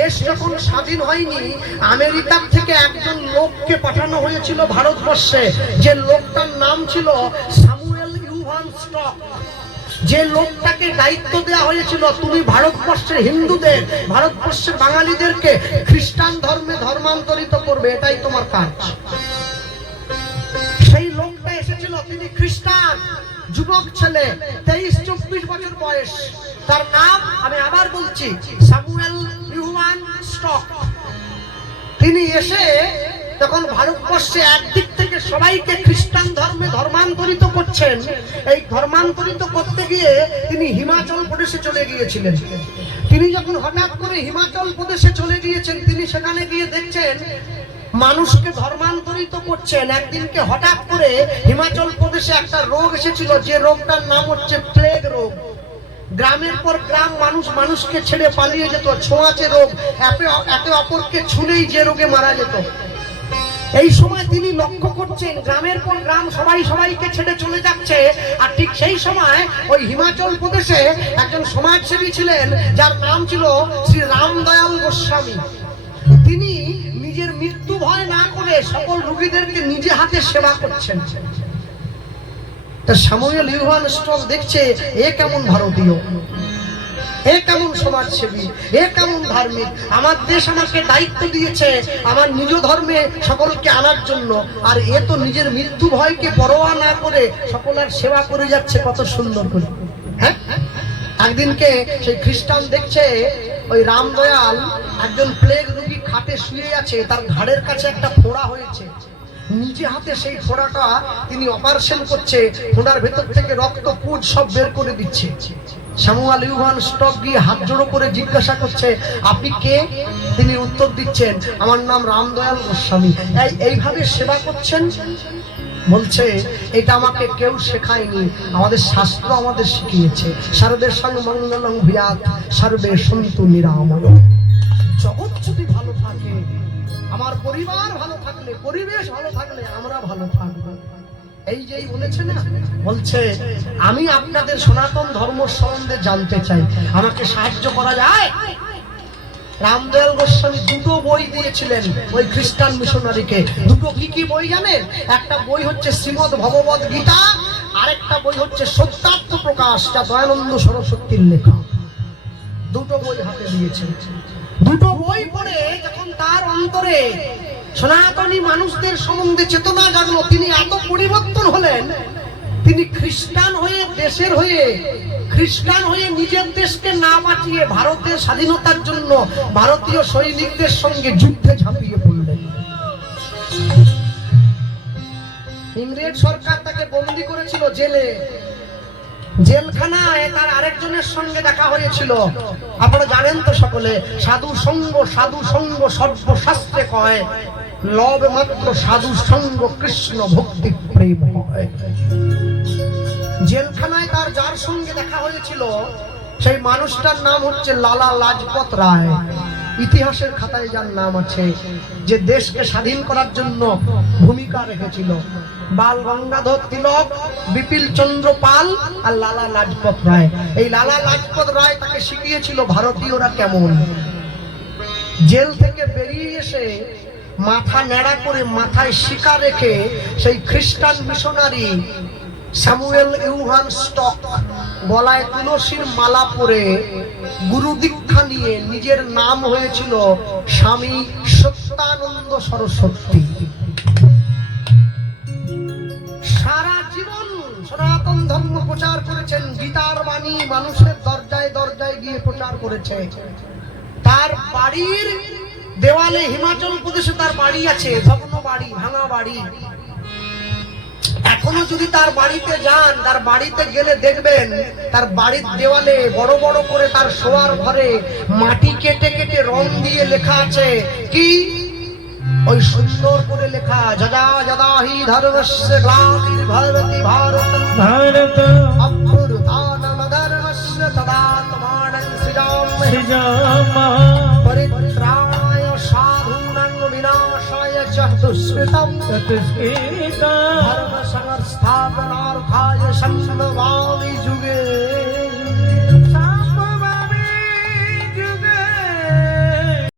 দেশ যখন স্বাধীন হয়নি, আমেরিকার থেকে একজন লোককে পাঠানো হয়েছিল ভারতবর্ষে, যে লোকটার নাম ছিল স্যামুয়েল ইউহান স্টক। যে লোকটাকে দায়িত্ব দেওয়া হয়েছিল, তুমি ভারতবর্ষের হিন্দুদের, ভারতবর্ষের বাঙালিদেরকে খ্রিস্টান ধর্মে ধর্মান্তরিত করবে, এটাই তোমার কাজ। সেই লোকটা এসেছিল, তিনি খ্রিস্টান, যুবক ছেলে, 23-24 বছর বয়স। তার নাম, আমি আবার বলছি, স্যামুয়েল ইউহান স্টক। তিনি এসে তখন ভারতবর্ষে একদিক থেকে সবাইকে খ্রিস্টান ধর্মে ধর্মান্তরিত করছেন। এই ধর্মান্তরিত করতে গিয়ে তিনি হিমাচল প্রদেশে চলে গিয়েছিলেন। তিনি যখন হঠাৎ করে হিমাচল প্রদেশে চলে গিয়েছেন, তিনি সেখানে গিয়ে দেখছেন মানুষকে ধর্মান্তরিত করছেন। একদিনকে হঠাৎ করে হিমাচল প্রদেশে একটা রোগ এসেছিল, যে রোগটার নাম হচ্ছে প্লেগ রোগ। গ্রামের পর গ্রাম মানুষ মানুষকে ছেড়ে পালিয়ে যেত, ছোঁয়াচে রোগ, একে অপরকে ছুঁলেই যে রোগে মারা যেত। এই সময় তিনি লক্ষ্য করছেন গ্রামের পর গ্রাম সবাই সবাইকে ছেড়ে চলে যাচ্ছে। আর ঠিক সেই সময় ওই হিমাচল প্রদেশে একজন সমাজসেবী ছিলেন, যার নাম ছিল শ্রী রামদয়াল গোস্বামী। তিনি নিজের মৃত্যু ভয় না করে সকল রোগীদেরকে নিজে হাতে সেবা করছেন। স্যামুয়েল ইউহান স্টক দেখছে, এ কেমন ভারতীয়, এ কেমন সমাজসেবী, এ কেমন ধার্মিক। আমার দেশ আমাকে দায়িত্ব দিয়েছে আমার নিজ ধর্মে সকলকে আনার জন্য, আর এ তো নিজের মৃত্যু ভয়কে পরোয়া না করে সকলের সেবা করে যাচ্ছে, কত সুন্দর করে। হ্যাঁ, একদিনকে সেই খ্রিস্টান দেখছে ওই রামদয়াল একজন প্লেগ রোগী খাটে শুয়ে আছে, তার ঘাড়ের কাছে একটা ফোঁড়া হয়েছে। নিজে হাতে সেই ফোঁড়াটা তিনি অপারেশন করছে, ফোঁড়ার ভেতর থেকে রক্ত পুঁজ সব বের করে দিচ্ছে। স্যামুয়েল ইউহান স্টক গিয়ে হাত জোড়ো করে জিজ্ঞাসা করছে, আপনি কে? তিনি উত্তর দিচ্ছেন, আমার নাম রামদয়াল গোস্বামী। এইভাবে সেবা করছেন। বলছে, এটা আমাকে কেউ শেখায়নি, আমাদের শাস্ত্র আমাদের শিখিয়েছে। সর্বেষাং মঙ্গলং ভূয়াৎ, সর্বে সন্তু নিরাময়। জগৎ যদি ভালো থাকে, আমার পরিবার ভালো থাকলে, পরিবেশ ভালো থাকলে আমরা ভালো থাকবো। এই যেই বলেছে না, বলছে আমি আপনাদের সনাতন ধর্ম সম্বন্ধে জানতে চাই, আমাকে সাহায্য করা যায়? রামদয়াল গোস্বামী দুটো বই দিয়েছিলেন ওই খ্রিস্টান মিশনারিকে। দুটো কি কি বই জানেন? একটা বই হচ্ছে শ্রীমদ ভগবদ গীতা, আরেকটা বই হচ্ছে সত্যার্থ প্রকাশ, যা দয়ানন্দ সরস্বতীর লেখা। দুটো বই হাতে দিয়েছেন। দুটো বই পড়ে যখন তার অন্তরে সনাতনী মানুষদের সম্বন্ধে চেতনা জাগলো, তিনি এত পরিবর্তন হলেন, তিনি খ্রিস্টান হয়ে, দেশের হয়ে, খ্রিস্টান হয়ে নিজের দেশকে না বাঁচিয়ে ভারতের স্বাধীনতার জন্য ভারতীয় সৈনিকদের সঙ্গে যুদ্ধে ঝাঁপিয়ে পড়লেন। ইংরেজ সরকার তাকে বন্দী করেছিল জেলে। জেলখানায় তার আরেকজনের সঙ্গে দেখা হয়েছিল, আপনারা জানেন তো সকলে, সাধু সঙ্গ, সাধু সঙ্গ সর্বশাস্ত্রে কয়, লব মাত্র সাধু সঙ্গ কৃষ্ণ ভক্তি প্রেম হয়। জেলখানায় তার যার সঙ্গে দেখা হয়েছিল, সেই মানুষটার নাম হচ্ছে লালা লাজপত রায়। ইতিহাসের খাতায় যার নাম আছে, যে দেশকে স্বাধীন করার জন্য ভূমিকা রেখেছিল। বাল গঙ্গাধর তিলক, বিপিন চন্দ্র পাল আর লালা লাজপত রায়। এই লালা লাজপত রায় তাকে শিখিয়েছিল ভারতীয়রা কেমন। জেল থেকে বেরিয়ে এসে মাথা ন্যাড়া করে, মাথায় শিকা রেখে, সেই খ্রিস্টান মিশনারি স্যামুয়েল ইউহান স্টক গলায় তুলসীর মালা পরে গুরু দীক্ষা নিয়ে নিজের নাম হয়েছিল স্বামী সত্যানন্দ সরস্বতী। সারা জীবন সনাতন ধর্ম প্রচার করেছেন, গীতার বাণী মানুষের দরজায় দরজায় গিয়ে প্রচার করেছে। তার বাড়ির দেওয়ালে, হিমাচল প্রদেশে তার বাড়ি আছে, ভগ্ন বাড়ি, ভাঙা বাড়ি। এখনো যদি তার বাড়িতে যান, তার বাড়িতে গেলে দেখবেন তার বাড়ির দেওয়ালে বড় বড় করে তার শোয়ার ঘরে মাটি কেটে কেটে রং দিয়ে লেখা আছে কি, ওই সুন্দর করে লেখা, যদা যদা হি ধর্মস্য গ্লানির্ভবতি ভারতম অভ্যুত্থানম ধর্মস্য তদাত্মানং সৃজামহি পরিত্রাণায় সাধূনাং বিনাশায় চ দুষ্কৃতম ধর্ম সংস্থাপনার্থায় সম্ভবামি যুগে